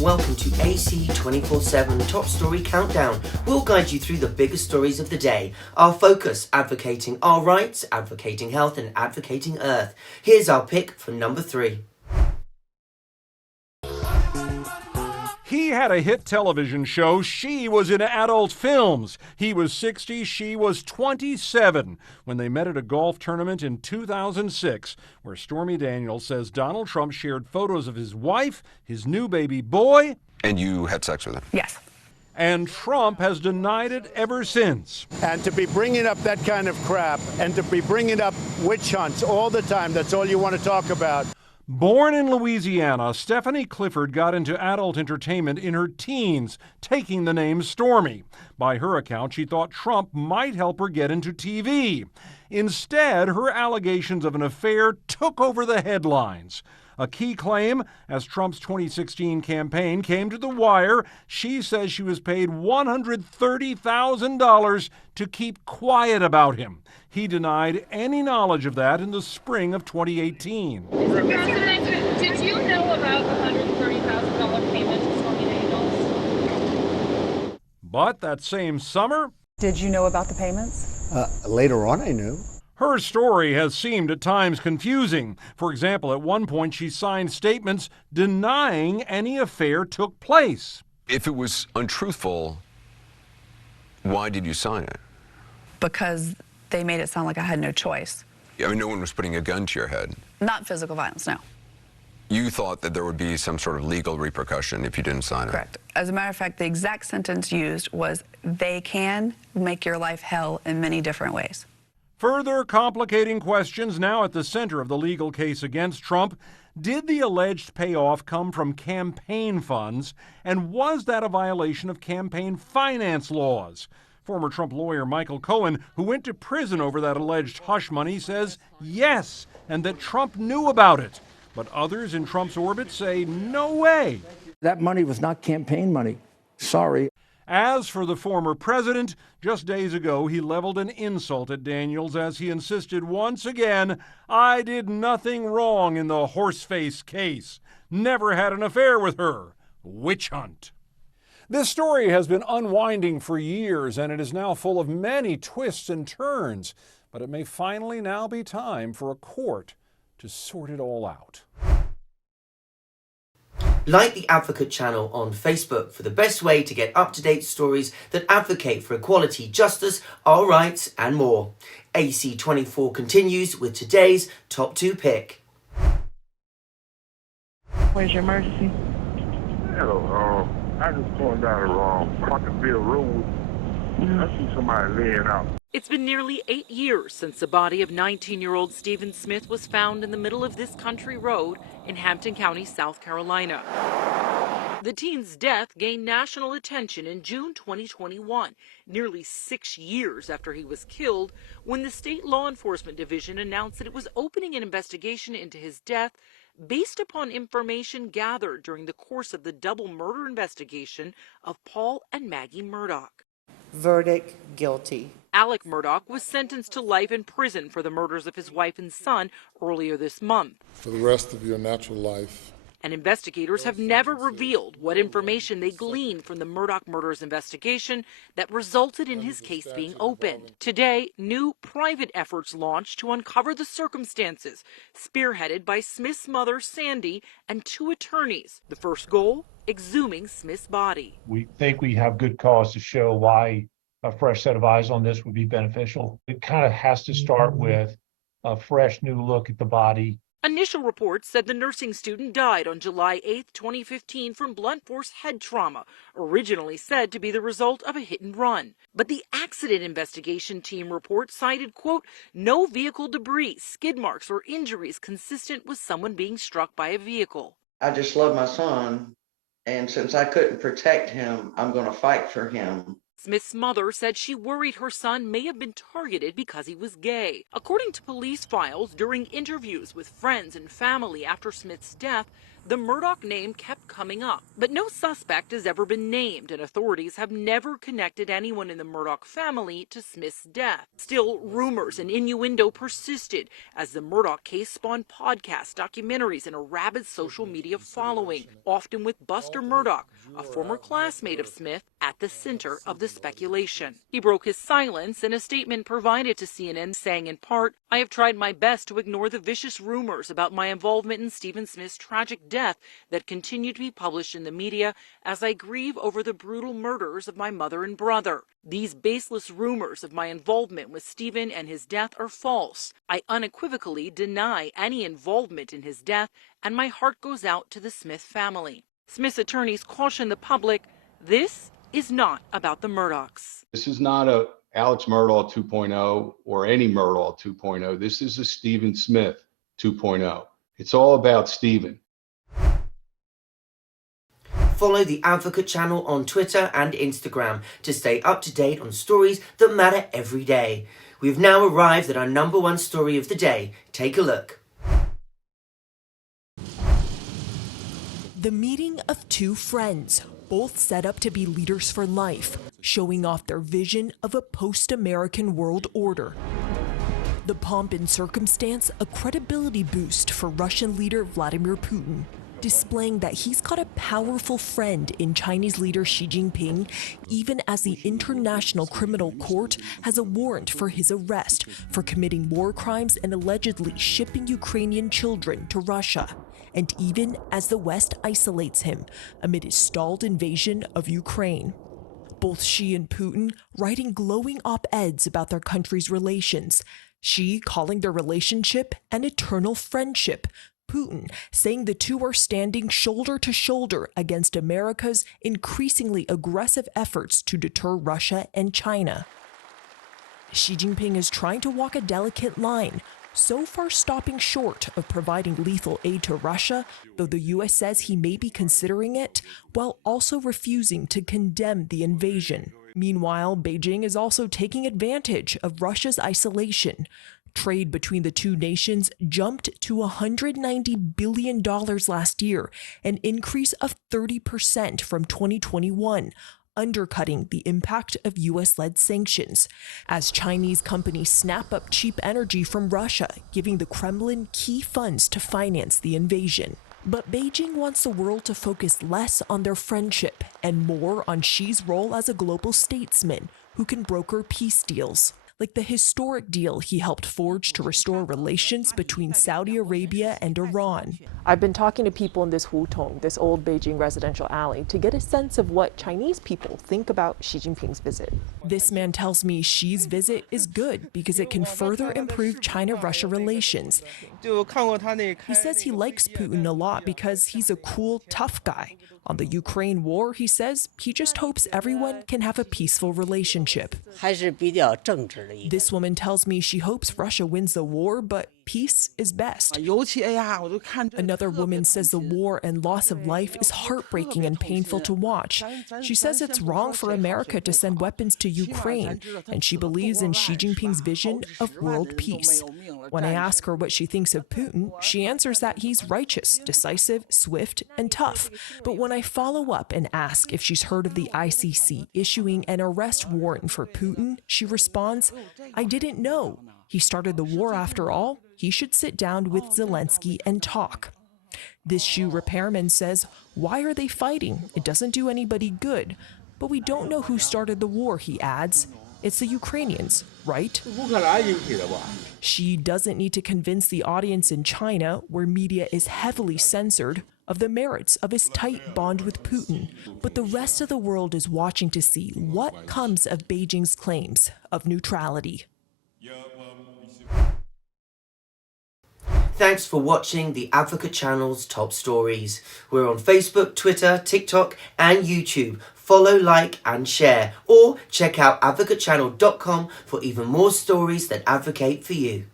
Welcome to AC 24/7 Top Story Countdown. We'll guide you through the biggest stories of the day. Our focus, advocating our rights, advocating health and advocating Earth. Here's our pick for number 3. He had a hit television show. She was in adult films. He was 60, she was 27 when they met at a golf tournament in 2006, where Stormy Daniels says Donald Trump shared photos of his wife, his new baby boy. And you had sex with him? Yes. And Trump has denied it ever since. And to be bringing up that kind of crap and to be bringing up witch hunts all the time, that's all you want to talk about. Born in Louisiana, Stephanie Clifford got into adult entertainment in her teens, taking the name Stormy. By her account, she thought Trump might help her get into TV. Instead, her allegations of an affair took over the headlines. A key claim, as Trump's 2016 campaign came to the wire, she says she was paid $130,000 to keep quiet about him. He denied any knowledge of that in the spring of 2018. Mr. President, did you know about the $130,000 payment to Stormy Daniels? But that same summer... Did you know about the payments? Later on, I knew. Her story has seemed at times confusing. For example, at one point she signed statements denying any affair took place. If it was untruthful, why did you sign it? Because they made it sound like I had no choice. I mean, no one was putting a gun to your head. Not physical violence, no. You thought that there would be some sort of legal repercussion if you didn't sign it. Correct. As a matter of fact, the exact sentence used was, they can make your life hell in many different ways. Further complicating questions now at the center of the legal case against Trump. Did the alleged payoff come from campaign funds? And was that a violation of campaign finance laws? Former Trump lawyer Michael Cohen, who went to prison over that alleged hush money, says yes, and that Trump knew about it. But others in Trump's orbit say no way. That money was not campaign money. Sorry. As for the former president, just days ago he leveled an insult at Daniels as he insisted once again, I did nothing wrong in the horseface case. Never had an affair with her. Witch hunt. This story has been unwinding for years, and it is now full of many twists and turns. But it may finally now be time for a court to sort it all out. Like the Advocate channel on Facebook for the best way to get up-to-date stories that advocate for equality, justice, our rights and more. AC24 continues with today's top 2 pick. Where's your emergency? Hello, I just going down the wrong Parkerville Road. I see somebody laying out. It's been nearly 8 years since the body of 19-year-old Stephen Smith was found in the middle of this country road in Hampton County, South Carolina. The teen's death gained national attention in June 2021, nearly 6 years after he was killed, when the state law enforcement division announced that it was opening an investigation into his death based upon information gathered during the course of the double murder investigation of Paul and Maggie Murdaugh. Verdict, guilty. Alec Murdaugh was sentenced to life in prison for the murders of his wife and son earlier this month. For the rest of your natural life. And investigators have never revealed what information they gleaned from the Murdaugh murders investigation that resulted in his case being opened. Today, new private efforts launched to uncover the circumstances, spearheaded by Smith's mother, Sandy, and 2 attorneys. The first goal, exhuming Smith's body. We think we have good cause to show why a fresh set of eyes on this would be beneficial. It kind of has to start with a fresh new look at the body. Initial reports said the nursing student died on July 8, 2015 from blunt force head trauma, originally said to be the result of a hit and run. But the accident investigation team report cited, quote, no vehicle debris, skid marks, or injuries consistent with someone being struck by a vehicle. I just love my son, and since I couldn't protect him, I'm going to fight for him. Smith's mother said she worried her son may have been targeted because he was gay. According to police files, during interviews with friends and family after Smith's death, The Murdaugh name kept coming up, but no suspect has ever been named, and authorities have never connected anyone in the Murdaugh family to Smith's death. Still, rumors and innuendo persisted as the Murdaugh case spawned podcasts, documentaries, and a rabid social media following, often with Buster Murdaugh, a former classmate of Smith, at the center of the speculation. He broke his silence in a statement provided to CNN, saying in part, "I have tried my best to ignore the vicious rumors about my involvement in Stephen Smith's tragic death that continue to be published in the media as I grieve over the brutal murders of my mother and brother. These baseless rumors of my involvement with Stephen and his death are false. I unequivocally deny any involvement in his death, and my heart goes out to the Smith family." Smith's attorneys caution the public, this is not about the Murdaughs. This is not a Alex Murdaugh 2.0 or any Murdaugh 2.0. This is a Stephen Smith 2.0. It's all about Stephen. Follow the Advocate channel on Twitter and Instagram to stay up to date on stories that matter every day. We've now arrived at our #1 story of the day. Take a look. The meeting of two friends, both set up to be leaders for life, showing off their vision of a post-American world order. The pomp and circumstance, a credibility boost for Russian leader Vladimir Putin, displaying that he's got a powerful friend in Chinese leader Xi Jinping, even as the International Criminal Court has a warrant for his arrest for committing war crimes and allegedly shipping Ukrainian children to Russia. And even as the West isolates him amid his stalled invasion of Ukraine. Both Xi and Putin writing glowing op-eds about their countries' relations, Xi calling their relationship an eternal friendship, Putin saying the two are standing shoulder to shoulder against America's increasingly aggressive efforts to deter Russia and China. Xi Jinping is trying to walk a delicate line, so far stopping short of providing lethal aid to Russia, though the U.S. says he may be considering it, while also refusing to condemn the invasion. Meanwhile, Beijing is also taking advantage of Russia's isolation. Trade between the two nations jumped to $190 billion last year, an increase of 30% from 2021. Undercutting the impact of U.S.-led sanctions, as Chinese companies snap up cheap energy from Russia, giving the Kremlin key funds to finance the invasion. But Beijing wants the world to focus less on their friendship and more on Xi's role as a global statesman who can broker peace deals, like the historic deal he helped forge to restore relations between Saudi Arabia and Iran. I've been talking to people in this Hutong, this old Beijing residential alley, to get a sense of what Chinese people think about Xi Jinping's visit. This man tells me Xi's visit is good because it can further improve China-Russia relations. He says he likes Putin a lot because he's a cool, tough guy. On the Ukraine war, he says he just hopes everyone can have a peaceful relationship. This woman tells me she hopes Russia wins the war, but peace is best. Another woman says the war and loss of life is heartbreaking and painful to watch. She says it's wrong for America to send weapons to Ukraine, and she believes in Xi Jinping's vision of world peace. When I ask her what she thinks of Putin, she answers that he's righteous, decisive, swift, and tough. But when I follow up and ask if she's heard of the ICC issuing an arrest warrant for Putin, she responds, "I didn't know. He started the war after all. He should sit down with Zelensky and talk." This shoe repairman says, why are they fighting? It doesn't do anybody good. But we don't know who started the war, he adds. It's the Ukrainians, right? Xi doesn't need to convince the audience in China, where media is heavily censored, of the merits of his tight bond with Putin. But the rest of the world is watching to see what comes of Beijing's claims of neutrality. Thanks for watching the Advocate channel's top stories. We're on Facebook, Twitter, TikTok, and YouTube. Follow, like, and share. Or check out advocatechannel.com for even more stories that advocate for you.